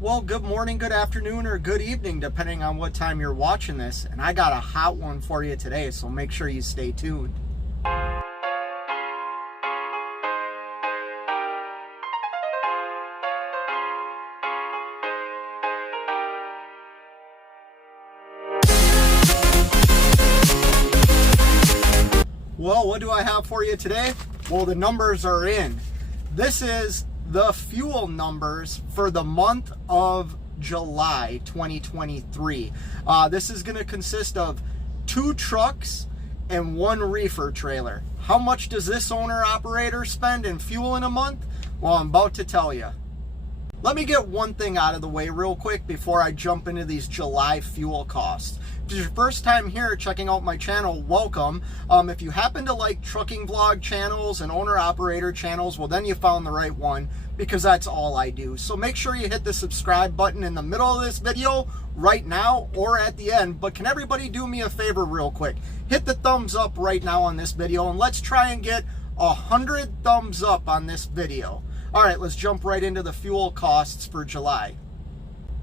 Well, good morning, good afternoon, or good evening, depending on what time you're watching this. And I got a hot one for you today, so make sure you stay tuned. Well, what do I have for you today? Well, the numbers are in. This is the fuel numbers for the month of July 2023. This is going to consist of 2 trucks and 1 reefer trailer. How much does this owner-operator spend in fuel in a month? Well, I'm about to tell you. Let me get one thing out of the way real quick before I jump into these July fuel costs. If it's your first time here checking out my channel, welcome. If you happen to like trucking vlog channels and owner-operator channels, well then you found the right one, because that's all I do. So make sure you hit the subscribe button in the middle of this video right now or at the end. But can everybody do me a favor real quick? Hit the thumbs up right now on this video, and let's try and get 100 thumbs up on this video. All right, let's jump right into the fuel costs for July.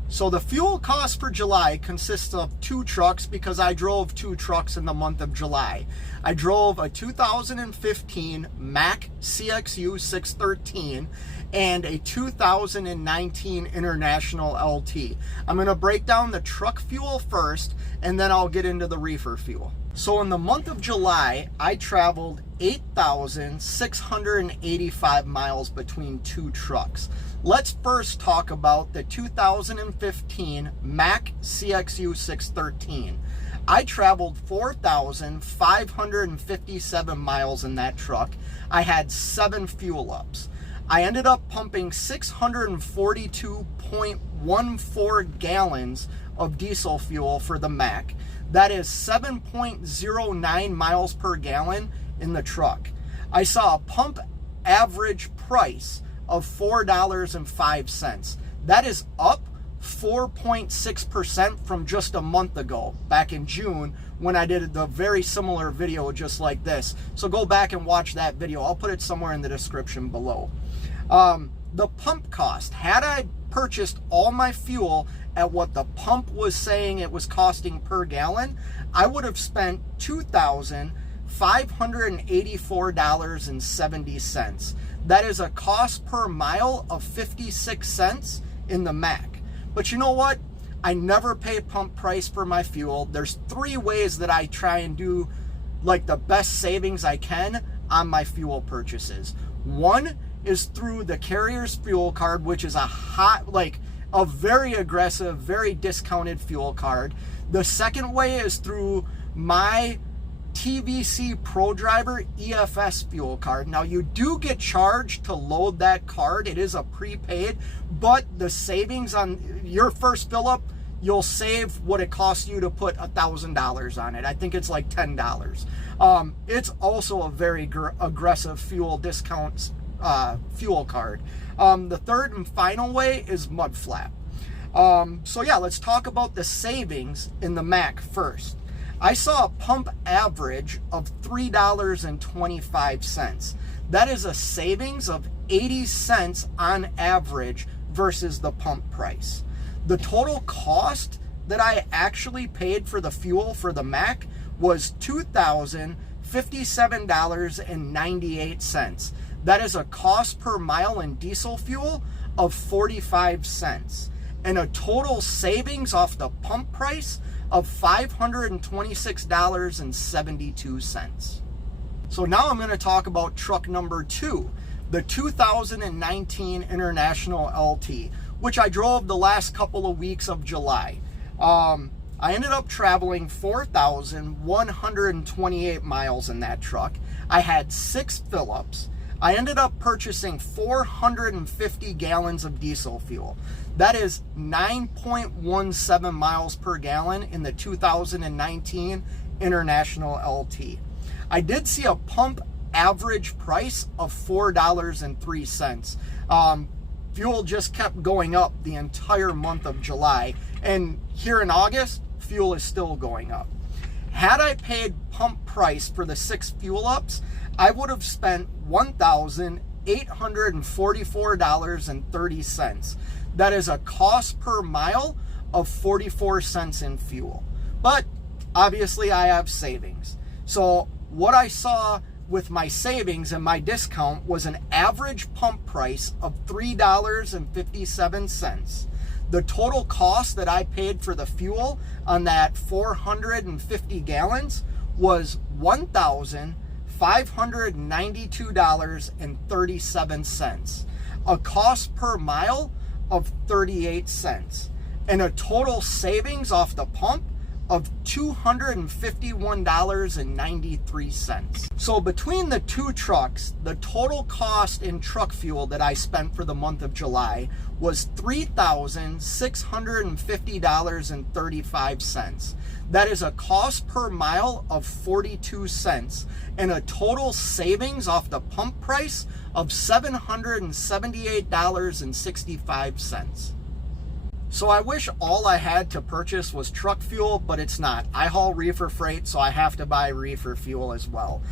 So the fuel cost for July consists of 2 trucks, because I drove 2 trucks in the month of July. I drove a 2015 Mack CXU 613 and a 2019 International LT. I'm going to break down the truck fuel first, and then I'll get into the reefer fuel. So in the month of July, I traveled 8,685 miles between 2 trucks. Let's first talk about the 2015 Mack CXU 613. I traveled 4,557 miles in that truck. I had 7 fuel ups. I ended up pumping 642.14 gallons of diesel fuel for the Mack. That is 7.09 miles per gallon in the truck. I saw a pump average price of $4.05. That is up 4.6% from just a month ago, back in June, when I did the very similar video just like this. So go back and watch that video. I'll put it somewhere in the description below. The pump cost, had I purchased all my fuel at what the pump was saying it was costing per gallon, I would have spent $2,584.70. That is a cost per mile of 56 cents in the Mack. But you know what? I never pay pump price for my fuel. There's 3 ways that I try and do like the best savings I can on my fuel purchases. One is through the carrier's fuel card, which is a very aggressive, very discounted fuel card. The second way is through my TVC ProDriver EFS fuel card. Now, you do get charged to load that card. It is a prepaid, but the savings on your first fill up, you'll save what it costs you to put $1,000 on it. I think it's like $10. It's also a very aggressive fuel discounts fuel card. The third and final way is Mudflap. So yeah, let's talk about the savings in the Mack first. I saw a pump average of $3.25. That is a savings of 80 cents on average versus the pump price. The total cost that I actually paid for the fuel for the Mack was $2,057.98. That is a cost per mile in diesel fuel of 45 cents. And a total savings off the pump price of $526.72. So now I'm going to talk about truck number 2, the 2019 International LT, which I drove the last couple of weeks of July. I ended up traveling 4,128 miles in that truck. I had 6 fill-ups. I ended up purchasing 450 gallons of diesel fuel. That is 9.17 miles per gallon in the 2019 International LT. I did see a pump average price of $4.03. Fuel just kept going up the entire month of July, and here in August, fuel is still going up. Had I paid pump price for the 6 fuel ups, I would have spent $1,844.30. That is a cost per mile of 44 cents in fuel. But obviously I have savings. So what I saw with my savings and my discount was an average pump price of $3.57. The total cost that I paid for the fuel on that 450 gallons was $1,592.37. A cost per mile of 38 cents. And a total savings off the pump of $251.93. So between the two trucks, the total cost in truck fuel that I spent for the month of July was $3,650.35. That is a cost per mile of 42 cents and a total savings off the pump price of $778.65. So I wish all I had to purchase was truck fuel, but it's not. I haul reefer freight, so I have to buy reefer fuel as well.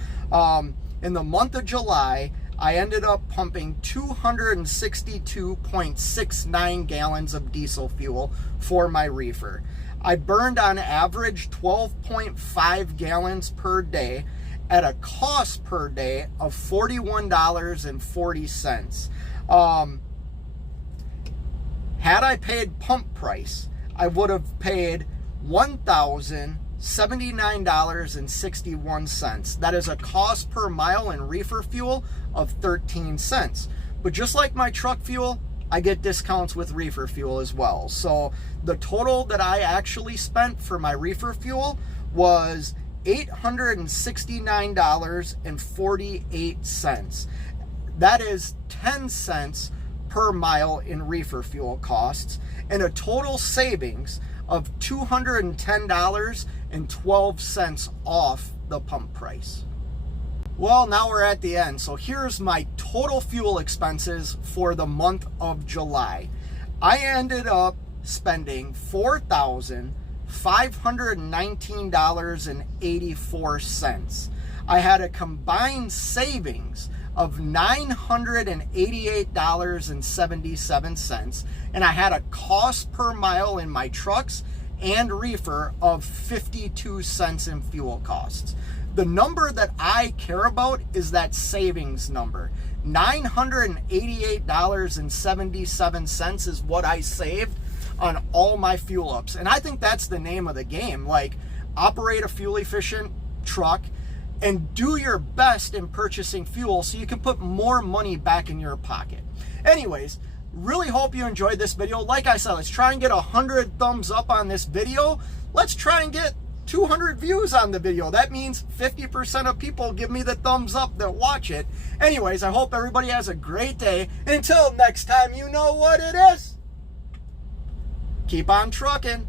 In the month of July, I ended up pumping 262.69 gallons of diesel fuel for my reefer. I burned on average 12.5 gallons per day at a cost per day of $41.40. Had I paid pump price, I would have paid $1,079.61. That is a cost per mile in reefer fuel of 13 cents. But just like my truck fuel, I get discounts with reefer fuel as well. So the total that I actually spent for my reefer fuel was $869.48. That is 10 cents per mile in reefer fuel costs, and a total savings of $210.12 off the pump price. Well, now we're at the end. So here's my total fuel expenses for the month of July. I ended up spending $4,519.84. I had a combined savings of $988.77, and I had a cost per mile in my trucks and reefer of 52 cents in fuel costs. The number that I care about is that savings number. $988.77 is what I saved on all my fuel ups. And I think that's the name of the game. Like, operate a fuel efficient truck and do your best in purchasing fuel so you can put more money back in your pocket. Anyways, really hope you enjoyed this video. Like I said, let's try and get 100 thumbs up on this video. Let's try and get 200 views on the video. That means 50% of people give me the thumbs up that watch it. Anyways, I hope everybody has a great day. Until next time, you know what it is. Keep on trucking.